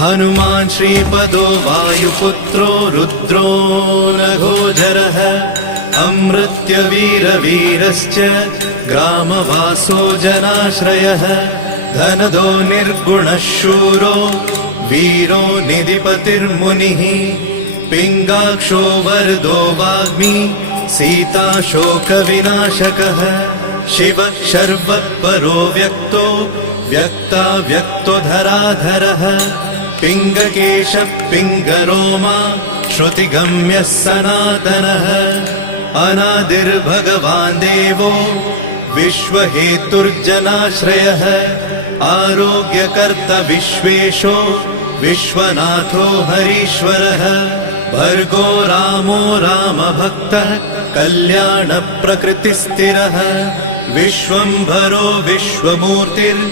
हनुमान् श्रीपदो वायुपुत्रो रुद्रो नघोजरः अमृत्यवीरवीरश्च ग्रामवासो जनाश्रयः धनदो निर्गुणः शूरो वीरो निधिपतिर्मुनिः पिङ्गाक्षो वरदो वाग्मी सीता शोकविनाशकः शिवः शर्वत्परो व्यक्तो व्यक्तो धराधरः पिङ्गकेशः पिङ्गरोमा श्रुतिगम्यः सनातनः अनादिर्भगवान् देवो विश्वहेतुर्जनाश्रयः आरोग्यकर्ता विश्वेशो विश्वनाथो हरीश्वरः भर्गो रामो रामभक्तः कल्याणप्रकृतिस्थिरः विश्वम्भरो विश्वमूर्तिर्